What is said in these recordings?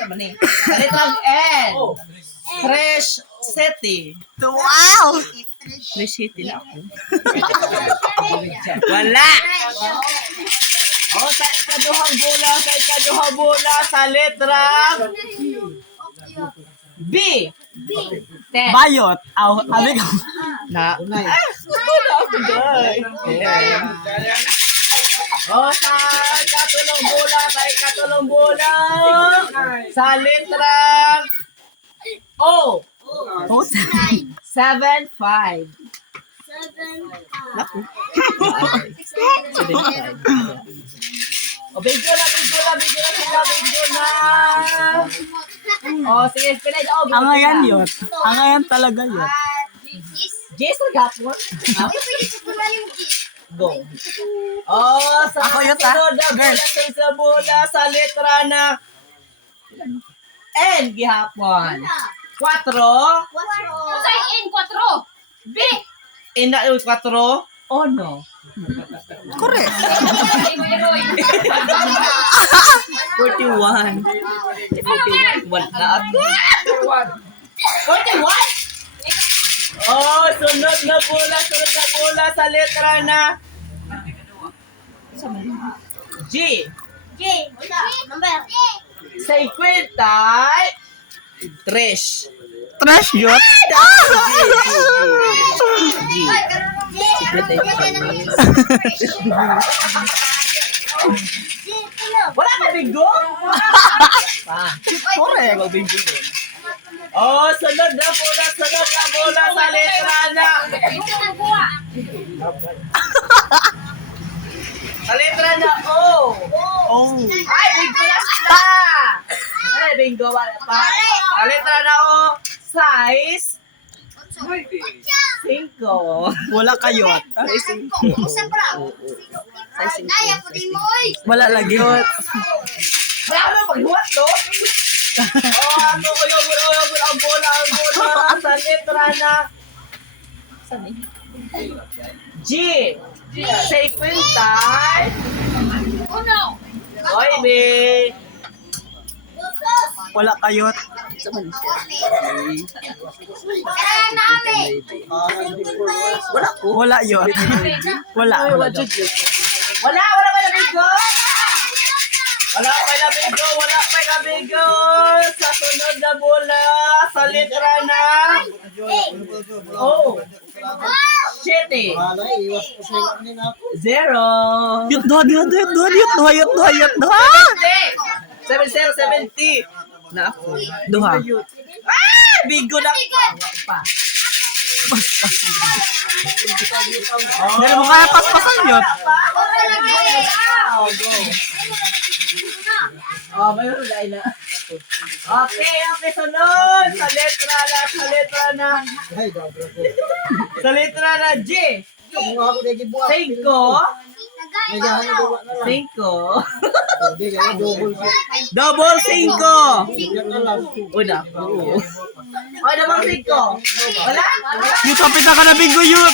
Sa mani. Sa letrang N. Fresh City. Wow! Fresh City na ako. Wala. Sa ikaduhang bola, sa letrang B. Ten. Bayot. Aw, abi ka. Na. Wala ako guys. Sa ikatulong bola, sa letrang O. 7-5. Naku. 7-5. Bigyo na. Sige, pinay. Ang ayan yun. Ang ayan talaga yun. Jason Gapon. Go. Sa Ako yun, sunod na girl. bola, sa letra na N gihapon. 4. Usay in 4. B. N na 4. Oh no. Correct. Roy. 41. 41. Wala ako. 41? Sunod na bola sa letra na G. Number. Sa ikwenta, Trish. Trash yun. G. Wala ka bingo? Correct. Sunod na bola sa letra na O. Oh. Ay, bingo na sila! Ay, bingo wala pa. Sa letra na O, size 5. Wala kayo. Wala lagi. Wala ka na pagbuhat, no? Ang bola sa letra na G. Sa ikwentay. Uno. Oy, be. Wala kayo. Wala yun. Wala. Wala pa na bigo. Wala pa na bigo. Sa sunod na bola, sa letra na O. 7. 0. Yut. 70. Na ako. Duha. Bigo na pa. Dahil mo kaya paspasan yun. Mayroon na. Okay, sunod. Sa letra na J. 5. 5. Double 5. Una. Double 5. Wala? Yung kapitan ka na bingo yun.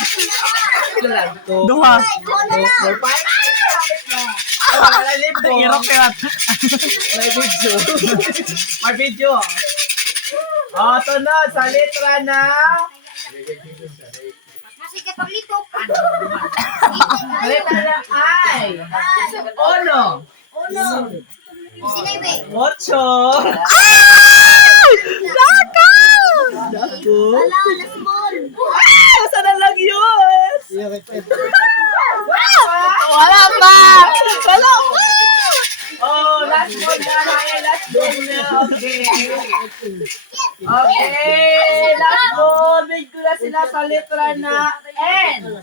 Duha. Irok yan. May video. Sunod sa letra na letra na I. Ono. 8. Naku. Saan na lang yun? Wala pa. Last one na. Okay, last one. Big ko na sila sa letra na N.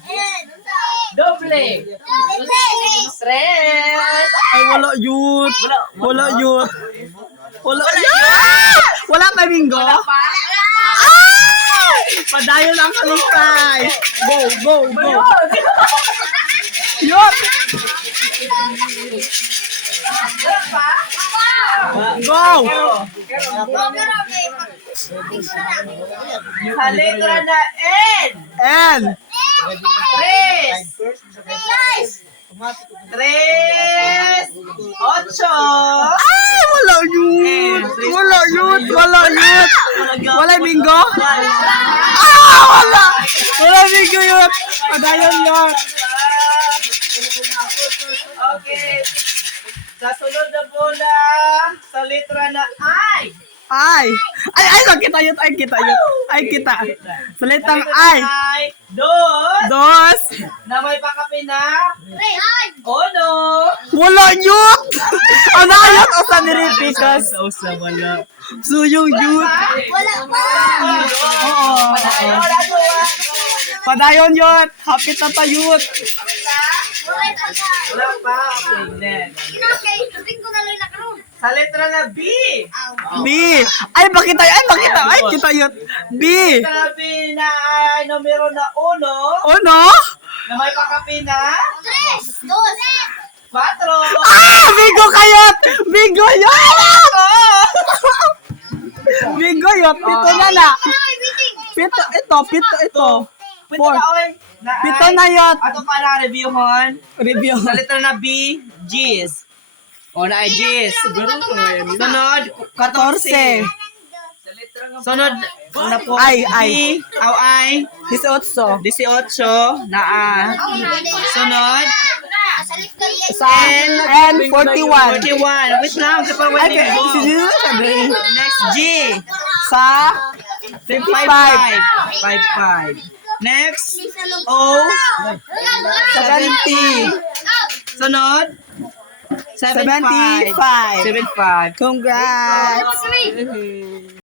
Doble. 3. Ay, wala yun. Wala yun. Wala pa bingo. Padayo lang kami prize. Go. Yun. Go. Sa letra na N. N. 3. 8. Ay, wala yun. Wala yun. Wala bingo? Wala. Wala bingo yun. Padayon yun. Okay. Sa sunod na bola, sa letra na I. Ay, kita yun. Ay, kita. Sa litang ay. Dos. Dos. Na may pakapin na. Ay! Uno. Wala yun. Ano yun? O sa niripikas? Sa wala. Suyong yun. Wala pa! Oo. Padayon yun. Hapit na tayot. Wala pa ka! Wala pa. Okay, next. Kinakay, tuting ko na lang na karoon. Sa letra na B. B. Ay, bakit tayo? Ay, kita yun. B. Sa B na ay numero na uno. Ano? Na may pakapin na. Tres! Dos! Cuatro. Bingo kayot! Bingo yun! Bingo yun. Pito na na. Ay, waiting! Pito. Pwede Four. na, oy. Na ay. Pito na yun. Ato pa na review hon. Review. Sa letra na B, G's. O na ay G's. Sunod, 14. 14. Sunod, na po. Ay. G, aw ay. 18. 18 na A. Sunod, Sa lift ka yan. Sa N, 41. 41. Wait lang, kasi pa Ay, wait mo. sige na sabi. Next, G. Sa 55. 55. 55. Next, O. 70. Sunod, 75. 75. 75. Congrats. What's me?